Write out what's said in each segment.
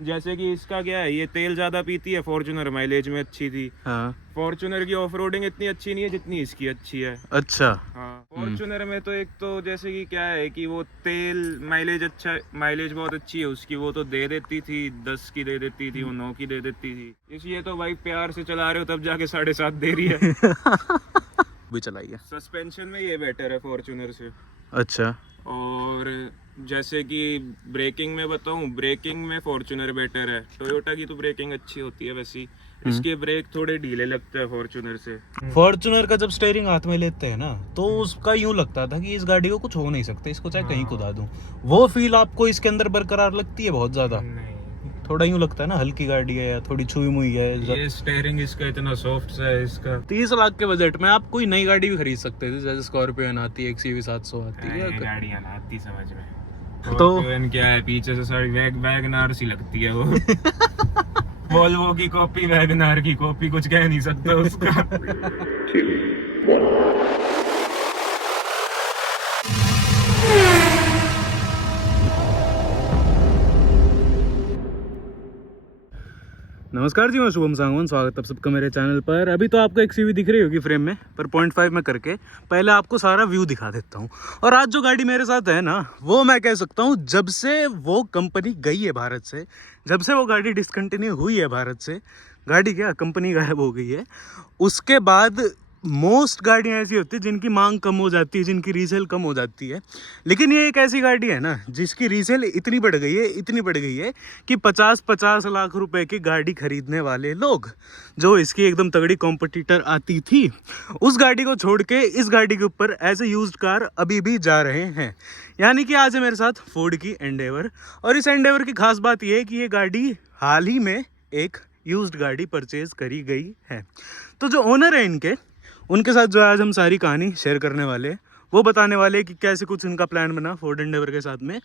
जैसे कि इसका क्या है, ये तेल ज्यादा पीती है, फॉर्च्यूनर माइलेज में अच्छी थी। हाँ। फॉर्च्यूनर की ऑफ रोडिंग इतनी अच्छी नहीं है जितनी इसकी अच्छी है। अच्छा। हाँ, फॉर्च्यूनर में तो एक तो जैसे कि क्या है कि वो तेल माइलेज अच्छा, माइलेज बहुत अच्छी है उसकी, वो तो दे देती थी 10 की दे देती थी, वो 9 की दे देती थी। इसलिए तो भाई प्यार से चला रहे हो तब जाके 7.5 दे रही है। भी चलाइए। सस्पेंशन में ये बेटर है फॉर्च्यूनर से। अच्छा। और जैसे कि ब्रेकिंग में बताऊं, ब्रेकिंग में फॉर्च्यूनर बेटर है। टोयोटा की तो ब्रेकिंग अच्छी होती है वैसी, इसके ब्रेक थोड़े ढीले लगते हैं फॉर्च्यूनर से। फॉर्च्यूनर का जब स्टीयरिंग हाथ में लेते हैं ना तो उसका यूं लगता था कि इस गाड़ी को कुछ हो नहीं सकता, इसको चाहे कहीं कुदा दूं। वो फील आपको इसके अंदर बरकरार लगती है बहुत ज्यादा? नहीं, थोड़ा यूं लगता है ना हल्की गाड़ी है या थोड़ी छुई मुई है। ये स्टीयरिंग इसका इतना सॉफ्ट सा है इसका। 30 लाख के बजट में आप कोई नई गाड़ी भी खरीद सकते थे, जैसे स्कॉर्पियो आती है, XUV 700 आती है। ये गाड़ियां ना आती समझ में। तो स्कॉर्पियन क्या है, पीछे से सारी वैगनार सी लगती है वो। वोल्वो की कॉपी, वैगनार की कॉपी, कुछ कह नहीं सकता उसका। नमस्कार जी, मैं शुभम सांगवान, स्वागत है आप सबका मेरे चैनल पर। अभी तो आपको XUV दिख रही होगी फ्रेम में, पर 0.5 में करके पहले आपको सारा व्यू दिखा देता हूँ। और आज जो गाड़ी मेरे साथ है ना, वो मैं कह सकता हूँ जब से वो कंपनी गई है भारत से, जब से वो गाड़ी डिसकंटिन्यू हुई है भारत से, गाड़ी क्या कंपनी गायब हो गई है, उसके बाद मोस्ट गाड़ियाँ ऐसी होती है जिनकी मांग कम हो जाती है, जिनकी रीसेल कम हो जाती है। लेकिन ये एक ऐसी गाड़ी है ना जिसकी रीसेल इतनी बढ़ गई है, इतनी बढ़ गई है कि 50-50 लाख रुपए की गाड़ी खरीदने वाले लोग, जो इसकी एकदम तगड़ी कॉम्पिटिटर आती थी, उस गाड़ी को छोड़ के इस गाड़ी के ऊपर एज ए यूज्ड कार अभी भी जा रहे हैं। यानी कि आज है मेरे साथ फोर्ड की एंडेवर। और इस एंडेवर की खास बात यह है कि ये गाड़ी हाल ही में एक यूज्ड गाड़ी परचेज करी गई है। तो जो ओनर है इनके, उनके साथ जो आज हम सारी कहानी शेयर करने वाले हैं, वो बताने वाले हैं कि कैसे कुछ इनका प्लान बना फोर्ड एंडेवर के साथ में।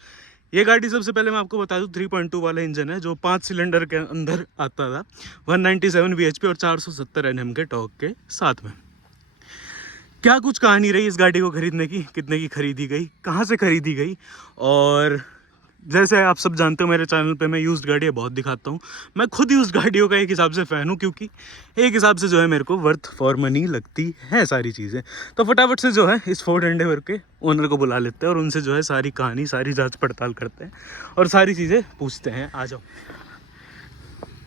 ये गाड़ी सबसे पहले मैं आपको बता दूं 3.2 वाला इंजन है, जो 5 सिलेंडर के अंदर आता था, 197 bhp और 470 Nm के टॉर्क के साथ में। क्या कुछ कहानी रही इस गाड़ी को खरीदने की, कितने की खरीदी गई, कहाँ से खरीदी गई। और जैसे आप सब जानते हो मेरे चैनल पे मैं यूज्ड गाड़ियाँ बहुत दिखाता हूँ। मैं खुद यूज्ड गाड़ियों का एक हिसाब से फ़ैन हूँ, क्योंकि एक हिसाब से जो है मेरे को वर्थ फॉर मनी लगती है सारी चीज़ें। तो फटाफट से जो है इस फोर्ड एंडेवर के ओनर को बुला लेते हैं और उनसे जो है सारी कहानी, सारी जांच पड़ताल करते हैं और सारी चीज़ें पूछते हैं। आ जाओ।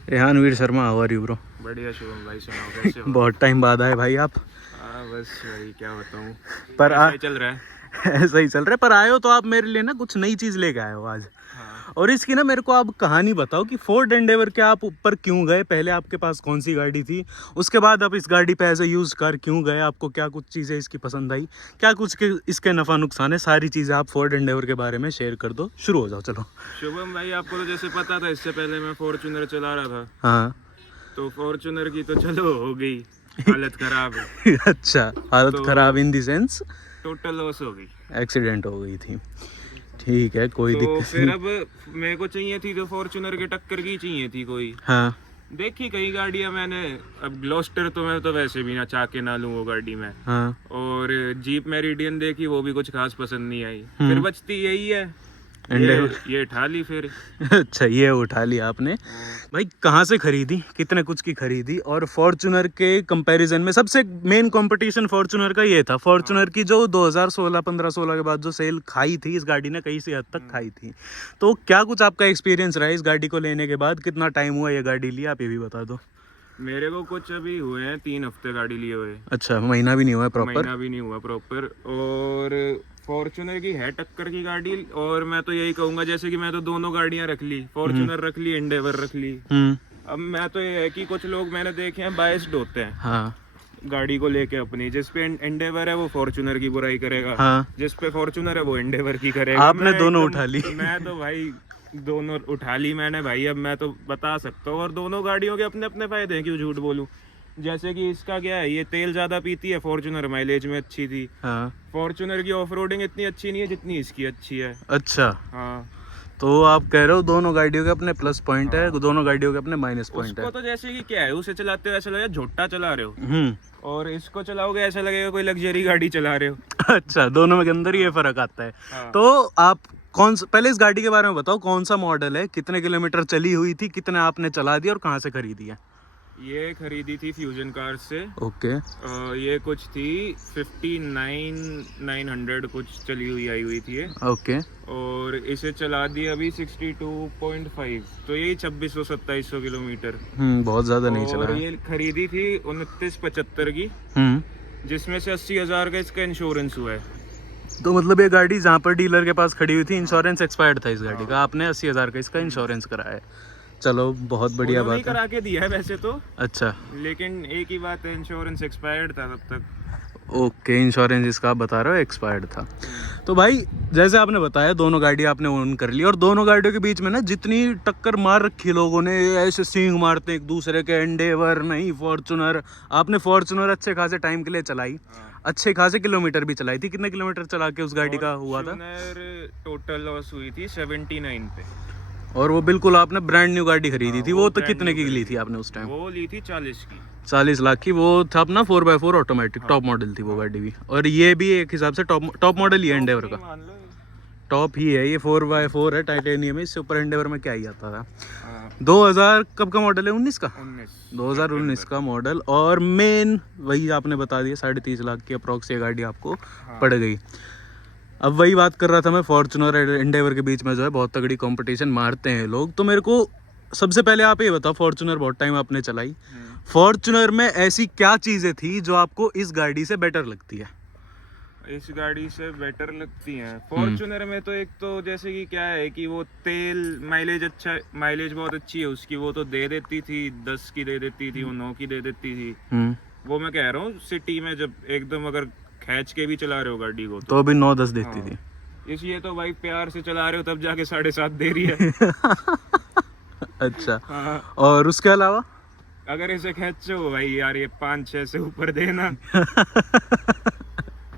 Rehan Veer Sharma, how are you bro? बढ़िया शुभम भाई, सुनाओ कैसे हो? बहुत टाइम बाद आए भाई आप। बस वही क्या बताऊं, पर ऐसा ही चल रहा है। ऐसा ही चल रहा है, पर आए हो तो आप मेरे लिए ना कुछ नई चीज़ लेके आए हो आज। हाँ। और इसकी ना मेरे को आप कहानी बताओ कि फोर्ड एंडेवर के आप ऊपर क्यों गए, पहले आपके पास कौन सी गाड़ी थी, उसके बाद आप इस गाड़ी पे एज ए यूज कार क्यों गए, आपको क्या कुछ चीज़ें इसकी पसंद आई, क्या कुछ के इसके नफ़ा नुकसान है, सारी चीज़ें आप फोर्ड एंडेवर के बारे में शेयर कर दो। शुरू हो जाओ, चलो। शुभम भाई, आपको तो जैसे पता था, इससे पहले मैं फॉर्च्यूनर चला रहा था। हाँ। तो फॉर्च्यूनर की तो चलो हो गई हालत खराब है। अच्छा, हालत तो खराब in the sense total loss हो गई, एक्सीडेंट हो गई थी। ठीक है, कोई तो दिक्कत फिर नहीं। अब मेरे को चाहिए थी तो फॉर्च्यूनर के टक्कर की चाहिए थी कोई। हाँ। देखी कई गाड़ियां मैंने, अब ग्लोस्टर तो मैं तो वैसे भी ना चाह के ना लूं वो गाड़ी में। हाँ। और जीप मेरिडियन देखी, वो भी कुछ खास पसंद नहीं आई। फिर बचती यही है, एंडेवर। ये उठा ली फिर। अच्छा, ये उठा लिया आपने। भाई कहाँ से खरीदी, कितने कुछ की खरीदी? और फॉर्च्यूनर के कंपैरिजन में सबसे मेन कंपटीशन फॉर्च्यूनर का ये था। फॉर्च्यूनर की जो 2016, 15-16 के बाद जो सेल खाई थी इस गाड़ी ने, कहीं से हद तक खाई थी। तो क्या कुछ आपका एक्सपीरियंस रहा है इस गाड़ी को लेने के बाद? कितना टाइम हुआ ये गाड़ी लिया, आप ये भी बता दो। मेरे को कुछ अभी हुए हैं 3 हफ्ते गाड़ी लिए हुए। अच्छा, महीना भी नहीं हुआ प्रॉपर? महीना भी नहीं हुआ प्रॉपर। और फॉर्च्यूनर की है टक्कर की गाड़ी। और मैं तो यही कहूंगा, जैसे कि मैं तो दोनों गाड़ियां रख ली, फॉर्च्यूनर रख ली, एंडेवर रख ली। अब मैं तो ये है कि कुछ लोग मैंने देखे हैं बायस्ड होते हैं। हाँ। गाड़ी को लेके अपनी, जिस पे एंडेवर है वो फॉर्च्यूनर की बुराई करेगा। हाँ। जिस पे फॉर्च्यूनर है वो एंडेवर की करेगा। आपने दोनों उठा ली। मैं तो भाई दोनों उठा ली मैंने भाई। अब मैं तो बता सकता हूँ, और दोनों गाड़ियों के अपने अपने फायदे हैं, क्यों झूठ बोलूं। जैसे कि इसका क्या है, ये तेल ज्यादा पीती है, फॉर्च्यूनर माइलेज में अच्छी थी। हाँ। फॉर्च्यूनर की ऑफ रोडिंग इतनी अच्छी नहीं है जितनी इसकी अच्छी है। अच्छा, हाँ। तो आप कह रहे हो दोनों गाड़ियों के अपने प्लस पॉइंट है, दोनों गाड़ियों के अपने माइनस पॉइंट है। उसको तो जैसे कि क्या है, उसे चलाते हो ऐसा लगेगा झोटा चला रहे हो, और इसको चलाओगे ऐसा लगेगा कोई लग्जरी गाड़ी चला रहे हो। अच्छा, दोनों के अंदर ये फर्क आता है। हाँ। तो आप कौन सा, पहले इस गाड़ी के बारे में बताओ, कौन सा मॉडल है, कितने किलोमीटर चली हुई थी, कितने आपने चला दिया और कहाँ से खरीदी है? ये खरीदी थी फ्यूजन कार से। ओके। ये कुछ थी 59,900 कुछ चली हुई आई हुई थी ये। ओके। और इसे चला दी अभी 62.5, तो यही 2600-2700 किलोमीटर। बहुत ज़्यादा नहीं चला और है। ये खरीदी थी 2975 की, जिसमें से 80,000 का इसका इंश्योरेंस हुआ है। तो मतलब ये गाड़ी जहाँ पर डीलर के पास खड़ी हुई थी, इंश्योरेंस एक्सपायर्ड था इस गाड़ी का, आपने 80,000 का इसका इंश्योरेंस कराया है। चलो बहुत बढ़िया उन्होंने बात है। करा के दिया है वैसे तो, अच्छा। लेकिन एक ही बात है, इंश्योरेंस एक्सपायर्ड था तब तक। ओके, इंश्योरेंस इसका आप बता रहे हो एक्सपायर्ड था। तो भाई जैसे आपने बताया दोनों गाड़ी आपने ओन कर ली, और दोनों गाड़ियों के बीच में ना जितनी टक्कर मार रखी लोगों ने, ऐसे सींग मारते एक दूसरे के, एंडेवर नहीं फॉर्च्यूनर। आपने फॉर्च्यूनर अच्छे खासे टाइम के लिए चलाई, अच्छे खासे किलोमीटर भी चलाई थी। कितने किलोमीटर चला के उस गाड़ी का हुआ था? टोटल लॉस हुई थी 79 पे। और वो बिल्कुल आपने ब्रांड न्यू गाड़ी खरीदी थी। वो तो कितने की ली थी आपने उस टाइम? वो ली थी 40 की। 40 लाख की। वो था अपना 4x4 ऑटोमेटिक, टॉप मॉडल थी वो गाड़ी भी। और ये भी एक हिसाब से टॉप मॉडल ही है एंडेवर का, मान लो टॉप ही है ये। 4x4 है टाइटेनियम में, इससे ऊपर एंडेवर में क्या ही आता था। 2000 कब का मॉडल है? 19 का? 2019 का मॉडल। और मेन वही आपने बता दिया, 30.5 लाख की अप्रॉक्स ये गाड़ी आपको पड़ गई। अब वही बात कर रहा था मैं, फॉर्च्यूनर और एंडेवर के बीच में जो है बहुत तगड़ी कंपटीशन मारते हैं लोग। तो मेरे को सबसे पहले आप ये बताओ, फॉर्च्यूनर बहुत टाइम आपने चलाई, फॉर्च्यूनर में ऐसी क्या चीज़ें थी जो आपको इस गाड़ी से बेटर लगती है? इस गाड़ी से बेटर लगती हैं फॉर्च्यूनर में तो एक तो जैसे कि क्या है कि वो तेल माइलेज अच्छा, माइलेज बहुत अच्छी है उसकी। वो तो दे देती थी 10 की दे देती थी, वो 9 की दे देती थी। वो मैं कह रहा हूँ सिटी में जब एकदम अगर खींच के भी चला रहे हो गाड़ी को तो अभी 9-10 देती थी। इसलिए तो भाई प्यार से चला रहे हो तब जाके 7.5 दे रही है। अच्छा। और उसके अलावा अगर इसे खींचो भाई यार ये 5-6 से ऊपर देना।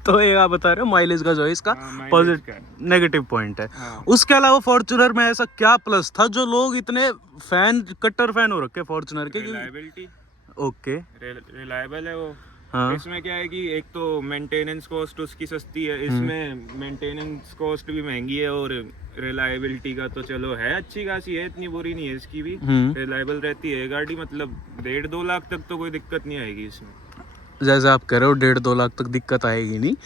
तो ये आप बता रहे हो माइलेज का जो है इसका पॉजिटिव नेगेटिव पॉइंट है। उसके अलावा फॉर्च्यूनर में ऐसा क्या प्लस था जो लोग इतने फैन, कट्टर फैन हो रखे फॉर्च्यूनर के? रिलायबिलिटी। ओके, रिलायबल है वो। हाँ। इसमें क्या है कि एक तो मेंटेनेंस कॉस्ट उसकी सस्ती है, इसमें मेंटेनेंस कॉस्ट भी महंगी है। और रिलायबिलिटी का तो चलो है अच्छी खासी है, इतनी बुरी नहीं है इसकी भी, रिलायबल रहती है गाड़ी। मतलब 1.5-2 लाख तक तो कोई दिक्कत नहीं आएगी इसमें। जैसे आप कह रहे हो 1.5-2 लाख तक दिक्कत आएगी नहीं।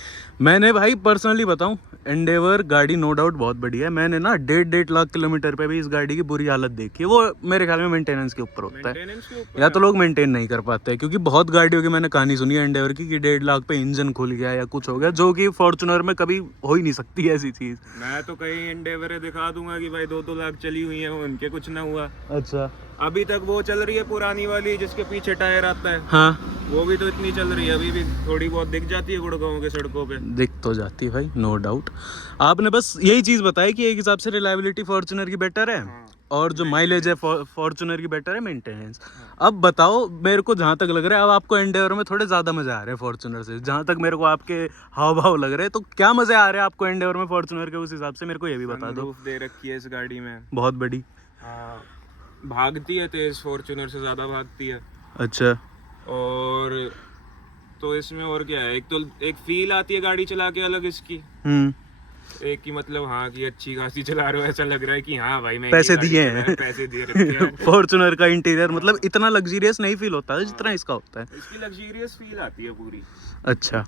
मैंने भाई पर्सनली बताऊं, एंडेवर गाड़ी नो डाउट बहुत बढ़िया है। मैंने ना 1.5 लाख किलोमीटर पे भी इस गाड़ी की बुरी हालत देखी है। वो मेरे ख्याल में मेंटेनेंस के ऊपर होता है, या तो लोग मेंटेन नहीं कर पाते हैं। क्योंकि बहुत गाड़ियों की मैंने कहानी सुनी है एंडेवर की कि 1.5 लाख पे इंजन खुल गया या कुछ हो गया, जो कि फॉर्च्यूनर में कभी हो ही नहीं सकती ऐसी चीज। मैं तो कई एंडेवर दिखा दूंगा कि भाई 2-2 लाख चली हुई है, उनके कुछ ना हुआ। अच्छा। अभी तक वो चल रही है पुरानी वाली जिसके पीछे टायर आता है, हाँ, वो भी तो इतनी चल रही है, अभी भी थोड़ी बहुत दिख जाती है गुड़गांव के सड़कों पे। दिख तो जाती है भाई, नो डाउट। आपने बस यही चीज बताई कि एक हिसाब से रिलायबिलिटी फॉर्च्यूनर की बेटर है, और जो माइलेज है फॉर्च्यूनर की बेटर है, मेंटेनेंस। अब बताओ मेरे को, जहाँ तक लग रहा है अब आपको एंडेवर में थोड़े ज्यादा मजे आ रहे हैं फॉर्च्यूनर से। जहाँ तक मेरे को आपके हाव भाव लग रहे हैं, तो क्या मजे आ रहे हैं आपको एंडेवर में फॉर्च्यूनर के? उस हिसाब से मेरे को ये भी बता दो। सनरूफ दे रखी है इस गाड़ी में, बहुत बड़ी। भागती है तेज, फॉर्च्यूनर से ज्यादा भागती है। अच्छा। और तो इसमें और क्या है, एक तो एक फील आती है गाड़ी चला के अलग इसकी। एक की मतलब हाँ कि अच्छी खासी चला रहे हो, ऐसा लग रहा है कि हाँ भाई मैं पैसे दिए हैं, पैसे दिए रखे हैं। फॉर्च्यूनर का इंटीरियर मतलब इतना लग्जरियस नहीं फील होता है जितना इसका होता है। इसकी लग्जरियस फील आती है पूरी। अच्छा।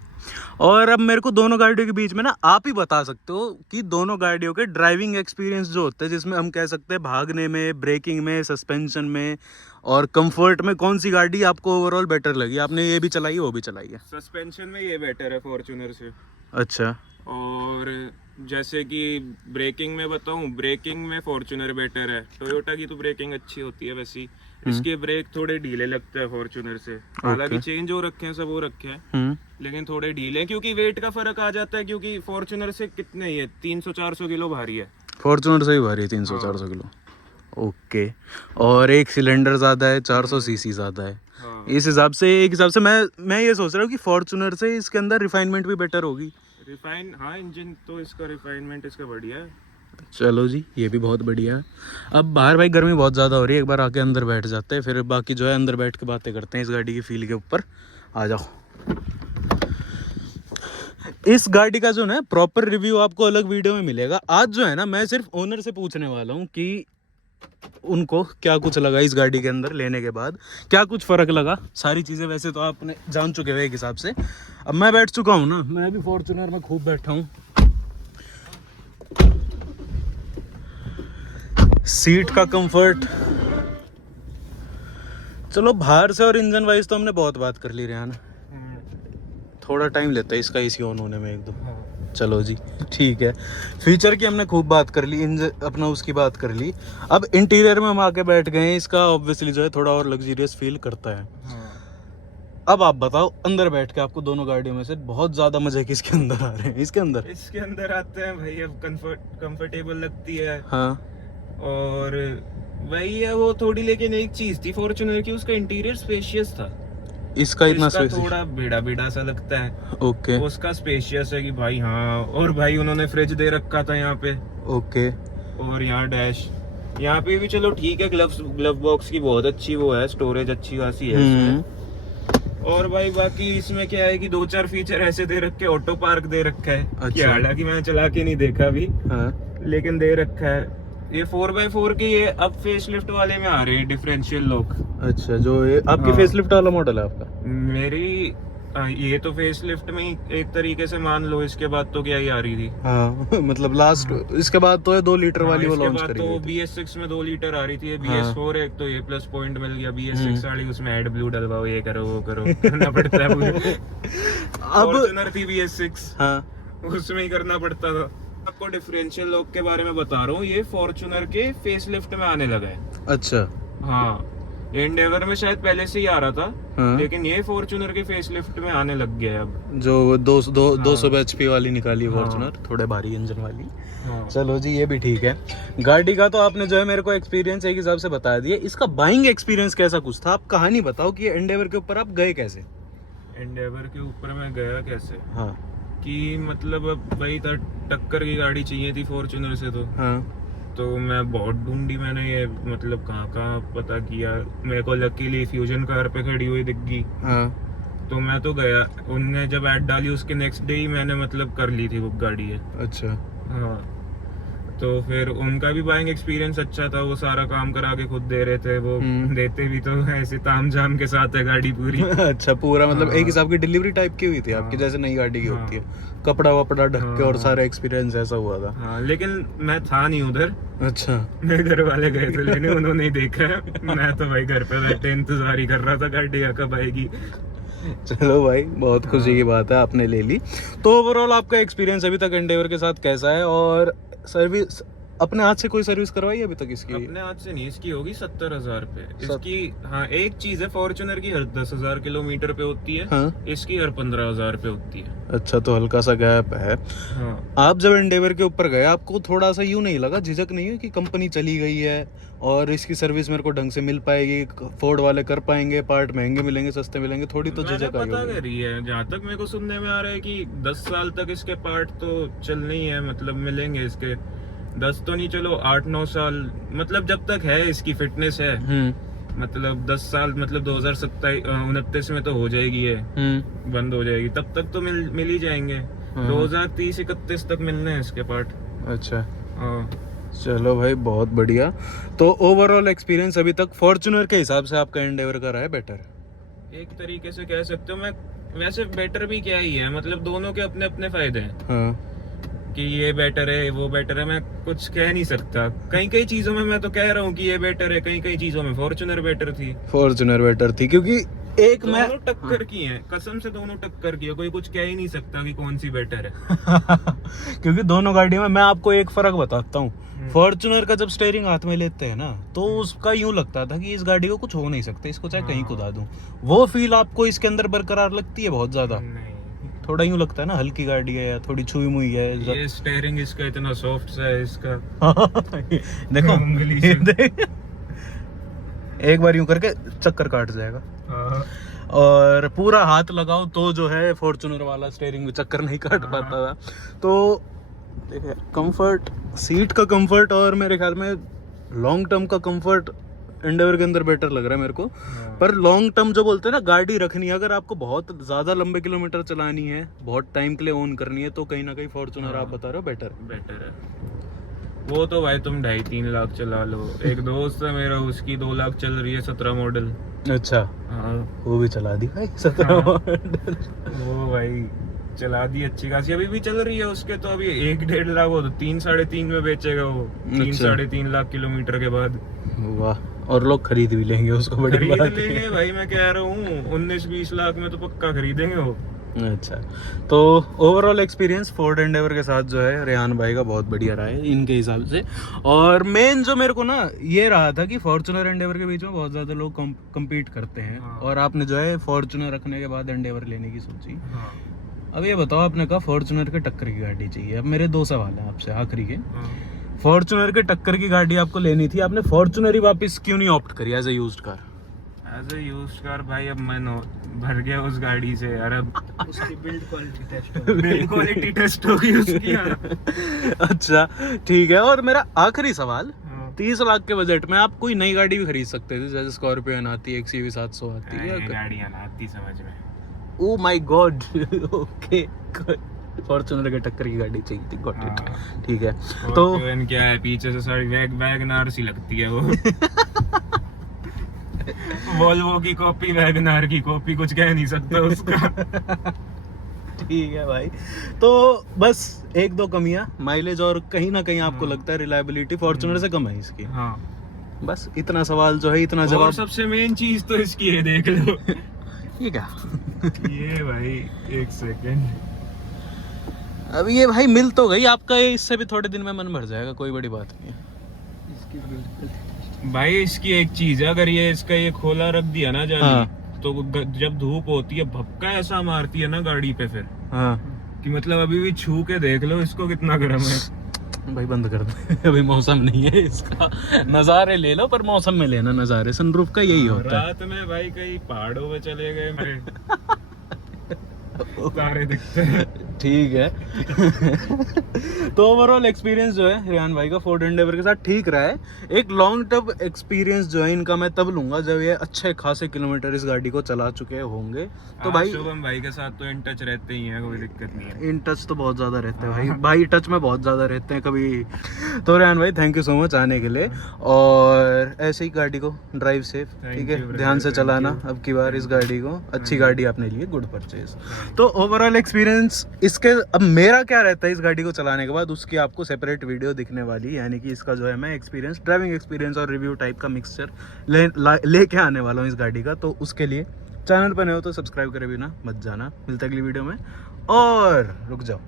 और अब मेरे को दोनों गाड़ियों के बीच में ना आप ही बता सकते हो कि दोनों गाड़ियों के ड्राइविंग एक्सपीरियंस जो होते हैं, जिसमें हम कह सकते हैं भागने में, ब्रेकिंग में, सस्पेंशन में और कंफर्ट में, कौन सी गाड़ी आपको ओवरऑल बेटर लगी? आपने ये भी चलाई वो भी चलाई है। सस्पेंशन में ये बेटर है फॉर्च्यूनर से। अच्छा। और जैसे कि ब्रेकिंग में बताऊं, ब्रेकिंग में फॉर्च्यूनर बेटर है। टोयोटा की तो ब्रेकिंग अच्छी होती है वैसी, इसके ब्रेक थोड़े ढीले लगते हैं फॉर्च्यूनर से। हालांकि चेंज हो रखे हैं, सब हो रखे हैं, लेकिन थोड़े ढीले हैं क्योंकि वेट का फर्क आ जाता है। क्योंकि फॉर्च्यूनर से कितने ही है, 300-400 किलो भारी है। फॉर्च्यूनर से ही भारी है 300-400 किलो। ओके। और एक सिलेंडर ज़्यादा है, 400 सीसी ज़्यादा है। इस हिसाब से, एक हिसाब से मैं ये सोच रहा हूँ कि फॉर्च्यूनर से इसके अंदर रिफाइनमेंट भी बेटर होगी। रिफाइन, हाँ, इंजन तो इसका रिफाइनमेंट इसका बढ़िया है। चलो जी, ये भी बहुत बढ़िया है। अब बाहर भाई गर्मी बहुत ज़्यादा हो रही है, एक बार आके अंदर बैठ जाते हैं, फिर बाकी जो है अंदर बैठ के बातें करते हैं इस गाड़ी की फील के ऊपर। आ जाओ। इस गाड़ी का जो ना प्रॉपर रिव्यू आपको अलग वीडियो में मिलेगा। आज जो है ना मैं सिर्फ ओनर से पूछने वाला हूँ कि उनको क्या कुछ लगा इस गाड़ी के अंदर लेने के बाद, क्या कुछ फ़र्क लगा। सारी चीज़ें वैसे तो आपने जान चुके हो एक हिसाब से। अब मैं बैठ चुका हूँ ना, मैं भी फॉर्च्यूनर में खूब बैठा हूँ। सीट का कंफर्ट, चलो बाहर से और इंजन वाइज तो हमने बहुत बात कर ली रेहान, थोड़ा टाइम लेता है इसका एसी ऑन होने में एक दो। चलो जी ठीक है, फीचर की हमने खूब बात कर ली, इंजन अपना उसकी बात कर ली। अब इंटीरियर में हम आके बैठ गए हैं, इसका ऑब्वियसली जो है थोड़ा और लग्जरियस फील करता है। अब आप बताओ अंदर बैठ के आपको दोनों गाड़ियों में से बहुत ज्यादा मजे किसके अंदर आ रहे हैं? इसके अंदर आते हैं भाई, अब कंफर्टेबल लगती है। हाँ, और वही है वो थोड़ी, लेकिन एक चीज थी फॉर्च्यूनर की, उसका इंटीरियर स्पेशियस था। इसका इतना थोड़ा बेड़ा बेड़ा सा लगता है। ओके, उसका स्पेशियस है कि भाई हाँ। और भाई उन्होंने फ्रिज दे रखा था यहाँ पे। ओके, और यहाँ डैश, यहाँ पे भी चलो ठीक है, ग्लव बॉक्स की बहुत अच्छी वो है, स्टोरेज अच्छी खासी है इसमें। और भाई बाकी इसमें क्या है कि 2-4 फीचर ऐसे दे रखे, ऑटो पार्क दे रखा है। अच्छा। हालांकि मैंने चला के नहीं देखा अभी, हाँ, लेकिन दे रखा है। ये 4x4 के ये अब फेसलिफ्ट वाले में आ रहे हैं, डिफरेंशियल लॉक। अच्छा, जो ये आपकी हाँ। फेसलिफ्ट वाला मॉडल है आपका? मेरी ये तो फेसलिफ्ट में ही एक तरीके से मान लो, इसके बाद तो क्या ही आ रही थी। हाँ मतलब लास्ट इसके बाद तो है 2 लीटर वाली वो इसके लॉन्च बाद करी तो गई थी। BS6 में 2 लीटर आ रही थी, BS4 एक तो ये प्लस पॉइंट मिल गया, BS6 वाली उसमें एड ब्लू डलवाओ, ये करो वो करो, करना पड़ता है पूरे। अब फॉर्च्यूनर थी BS6, हाँ, उसमें ही करना पड़ता था। आपको डिफरेंशियल लॉक के बारे में बता रहा हूँ, ये फॉर्च्यूनर के फेसलिफ्ट में आने लगा है। अच्छा, हाँ, ये एंडेवर में शायद पहले से ही आ रहा था। हाँ। लेकिन ये फॉर्च्यूनर के फेसलिफ्ट में आने लग गया है अब। जो 200 हाँ। HP वाली निकाली है हाँ। फॉर्च्यूनर, थोड़े भारी इंजन वाली। हाँ। चलो जी ये भी ठीक है। गाड़ी का तो आपने जो है मेरे को एक्सपीरियंस एक हिसाब से बता दिया, इसका बाइंग एक्सपीरियंस कैसा कुछ था? आप कहानी बताओ कि एंडेवर के ऊपर आप गए कैसे? एंडेवर के ऊपर मैं गया कैसे? हाँ, कि मतलब अब वही था, टक्कर की गाड़ी चाहिए थी फॉर्च्यूनर से। तो मैं बहुत ढूंढी मैंने, ये मतलब कहाँ कहाँ पता किया। मेरे को लकीली फ्यूजन कार पे खड़ी हुई दिख गई। हाँ। तो मैं तो गया, उनने जब ऐड डाली उसके नेक्स्ट डे ही मैंने मतलब कर ली थी वो गाड़ी है। अच्छा, हाँ, तो फिर उनका भी बाइंग एक्सपीरियंस अच्छा था, वो सारा काम करा के खुद दे रहे थे। वो देते भी तो ऐसे तामझाम के साथ है गाड़ी पूरी। अच्छा, पूरा मतलब हाँ। एक हिसाब की डिलीवरी टाइप की हुई थी आपकी, हाँ। जैसे नई गाड़ी की होती हाँ। है, कपड़ा वपड़ा ढक के, और हाँ। सारा एक्सपीरियंस ऐसा हुआ था। हाँ, लेकिन मैं था नहीं उधर। अच्छा, मेरे घर वाले गए थे लेने, उन्होंने ही देखा है। मैं तो भाई घर पे बैठे इंतजार ही कर रहा था गाड़ी कब आएगी। चलो भाई बहुत खुशी की बात है आपने ले ली। तो ओवरऑल आपका एक्सपीरियंस अभी तक एंडेवर के साथ कैसा है? और सर्विस अपने हाथ से कोई सर्विस करवाई है अभी तक इसकी? अपने हाथ से नहीं, इसकी होगी 70,000 पे इसकी। हाँ, एक चीज है, फॉर्च्यूनर की हर 10,000 किलोमीटर पे होती है। हाँ। इसकी हर 15,000 पे होती है। अच्छा, तो हल्का सा गैप है। हाँ। आप जब एंडेवर के ऊपर गए, आपको थोड़ा सा यूं नहीं लगा, झिझक नहीं है कि कंपनी चली गई है और इसकी सर्विस मेरे को ढंग से मिल पाएगी, फोर्ड वाले कर पाएंगे, पार्ट महंगे मिलेंगे सस्ते मिलेंगे, थोड़ी तो मैंने झिझक आई पता होगी? करी है, जहाँ तक मेरे को सुनने में आ रहा है कि 10 साल तक इसके पार्ट तो चलने ही है, मतलब मिलेंगे इसके। 10 तो नहीं, चलो 8-9 साल, मतलब जब तक है इसकी फिटनेस है। मतलब 10 साल, मतलब 2029 में तो हो जाएगी ये, बंद हो जाएगी, तब तक तो मिल ही जाएंगे। 2030-31 तक मिलने हैं इसके पार्ट। अच्छा, हाँ। चलो भाई बहुत बढ़िया। तो ओवरऑल एक्सपीरियंस अभी तक फॉर्च्यूनर के हिसाब से आपका एंडेवर का रहा है बेटर? एक तरीके से कह सकते हो। मैं वैसे बेटर भी क्या ही है, मतलब दोनों के अपने अपने फायदे हैं। हाँ, कि ये बेटर है वो बेटर है, मैं कुछ कह नहीं सकता। कई चीजों में मैं तो कह रहा हूँ कि ये बेटर है, कई चीजों में फॉर्च्यूनर बेटर थी। फॉर्च्यूनर बेटर थी क्योंकि एक मैं दोनों टक्कर की है, कसम से दोनों टक्कर की है, कोई कुछ कह ही नहीं सकता कि कौन सी बेटर है। क्योंकि दोनों गाड़ियों में मैं आपको एक फर्क बताता हूँ। फॉर्च्यूनर का जब स्टीयरिंग हाथ में लेते हैं ना, तो उसका यूं लगता था कि इस गाड़ी को कुछ हो नहीं सकता, इसको चाहे कहीं कुदा दूं। वो फील आपको इसके अंदर बरकरार लगती है बहुत ज्यादा? नहीं, थोड़ा यूं लगता है ना, हल्की गाड़ी है या थोड़ी छुई मुई है। ये स्टीयरिंग इसका इतना सॉफ्ट सा है इसका। देखो उंगली से। देख, एक बार यूं करके चक्कर काट जाएगा। हाँ। और पूरा हाथ लगाओ तो जो है फॉर्च्यूनर वाला स्टीयरिंग में चक्कर नहीं काट पाता था। तो देखिए कंफर्ट, सीट का कंफर्ट और मेरे ख्याल में लॉन्ग टर्म का कंफर्ट एंडेवर के अंदर बेटर लग रहा है मेरे को। पर लॉन्ग टर्म जो बोलते हैं ना, गाड़ी रखनी है अगर आपको बहुत ज़्यादा लंबे किलोमीटर चलानी है, बहुत टाइम के लिए ऑन करनी है, तो कहीं ना कहीं फॉर्च्यूनर आप बता रहे हो बेटर है। वो तो भाई तुम 2.5-3 लाख चला लो। एक दोस्त है मेरा, उसकी 2 लाख चल रही है, 17 मॉडल। अच्छा, हाँ वो भी चला दी भाई 17 मॉडल। वो भाई चला दी अच्छी खासी, अभी भी चल रही है उसके। तो अभी 1-1.5 लाख हो तो 3-3.5 में बेचेगा वो, 3-3.5 लाख किलोमीटर के बाद। वाह, और लोग खरीद भी लेंगे उसको, बड़ी खरीद बात लेंगे है। भाई, मैं कह रहा हूँ 19-20 लाख में तो पक्का खरीदेंगे वो। अच्छा, तो ओवरऑल एक्सपीरियंस फोर्ड एंडेवर के साथ जो है रेहान भाई का बहुत बढ़िया रहा है इनके हिसाब से। और मेन जो मेरे को ना ये रहा था कि फॉर्च्यूनर एंडेवर के बीच में बहुत ज़्यादा लोग कम्पीट करते हैं, हाँ। और आपने जो है फॉर्च्यूनर रखने के बाद एंडेवर लेने की सोची। हाँ। अब ये बताओ, आपने कहा फॉर्च्यूनर के टक्कर की गाड़ी चाहिए। अब मेरे 2 सवाल हैं आपसे आखिरी के। हाँ। फॉर्च्यूनर के टक्कर की गाड़ी आपको लेनी थी, आपने फॉर्च्यूनर ही वापस क्यों नहीं ऑप्ट करी as a used car? As a used car भाई, अब मैं भर गया उस गाड़ी से यार। अब उसकी बिल्ड क्वालिटी टेस्ट होगी उसकी यार। अच्छा ठीक है, और मेरा आखिरी सवाल, हाँ। 30 लाख के बजट में आप कोई नई गाड़ी भी खरीद सकते थे, जैसे स्कॉर्पियो आती है, XUV 700 आती है। गाड़ियाँ ना आती समझ में। Oh my God, okay, Fortuner के टक्कर की गाड़ी चाहिए थी, गॉट इट। हाँ। ठीक है, तो स्कॉर्पियन क्या है, पीछे से सारी वैगनार सी लगती है वो। वोल्वो की कॉपी, वैगनार की कॉपी, कुछ कह नहीं सकता उसका। ठीक है भाई, तो बस 1-2 कमियां, माइलेज और कहीं ना कहीं आपको लगता है रिलायबिलिटी फॉर्च्यूनर से कम है इसकी। हाँ, बस इतना सवाल जो है, इतना और जवाब। सबसे मेन चीज तो इसकी है, देख लो। ये क्या? ये भाई 1 सेकेंड, अब ये भाई मिल तो गई आपका, ये इससे भी थोड़े दिन में मन भर जाएगा, कोई बड़ी बात नहीं है। इसकी बिल्ड भाई इसकी एक चीज है, अगर ये इसका ये खोला रख दिया ना जाली, हाँ। तो जब धूप होती है भपका ऐसा मारती है ना गाड़ी पे फिर, हाँ कि मतलब अभी भी छू के देख लो इसको कितना गर्म है। भाई बंद कर दे, अभी मौसम नहीं है इसका। नज़ारे ले लो, पर मौसम में लेना नज़ारे, सनरूफ का यही होता है। रात में भाई कहीं पहाड़ों में चले गए मेरे, तारे दिखते हैं। ठीक है। तो ओवरऑल एक्सपीरियंस जो है रेहान भाई का फोर्ड एंडेवर के साथ ठीक रहा है। एक लॉन्ग टर्म एक्सपीरियंस जो है इनका मैं तब लूंगा जब ये अच्छे खासे किलोमीटर इस गाड़ी को चला चुके होंगे। तो भाई शुभम भाई के साथ तो इन टच रहते ही हैं, कोई दिक्कत नहीं है। इन टच तो बहुत ज़्यादा रहते हैं भाई टच में बहुत ज़्यादा रहते हैं कभी। तो रेहान भाई थैंक यू सो मच आने के लिए, और ऐसे ही गाड़ी को ड्राइव सेफ, ठीक है, ध्यान से चलाना अब की बार इस गाड़ी को। अच्छी गाड़ी आपने ली है, गुड परचेज। तो ओवरऑल एक्सपीरियंस इसके, अब मेरा क्या रहता है इस गाड़ी को चलाने के बाद, उसकी आपको सेपरेट वीडियो दिखने वाली है, यानी कि इसका जो है मैं एक्सपीरियंस, ड्राइविंग एक्सपीरियंस और रिव्यू टाइप का मिक्सचर लेके आने वाला हूँ इस गाड़ी का। तो उसके लिए चैनल पर नए हो तो सब्सक्राइब करे बिना मत जाना। मिलता है अगली वीडियो में। और रुक जाओ,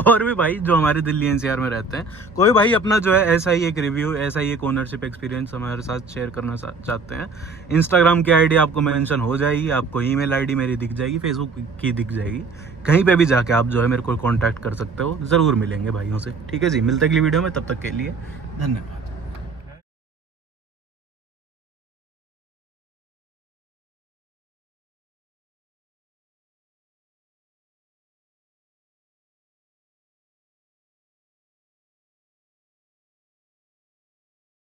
और भी भाई जो हमारे दिल्ली NCR में रहते हैं, कोई भाई अपना जो है ऐसा ही एक रिव्यू, ऐसा ही एक ओनरशिप एक्सपीरियंस हमारे साथ शेयर करना चाहते हैं, इंस्टाग्राम की आईडी आपको मेंशन हो जाएगी, आपको ईमेल आईडी मेरी दिख जाएगी, फेसबुक की दिख जाएगी, कहीं पे भी जाके आप जो है मेरे को कांटेक्ट कर सकते हो। ज़रूर मिलेंगे भाइयों से, ठीक है जी। मिलते अगली वीडियो में, तब तक के लिए धन्यवाद।